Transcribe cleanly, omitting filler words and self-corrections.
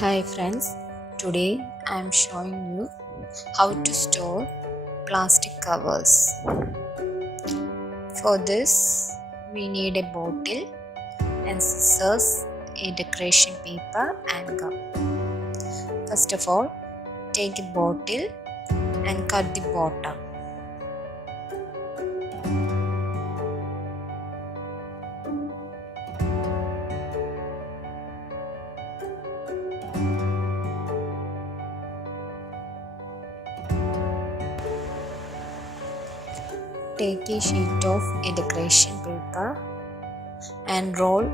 Hi friends, today I am showing you how to store plastic covers. For this, we need a bottle and scissors, a decoration paper and gum. First of all, take a bottle and cut the bottom. Take a sheet of a decoration paper and roll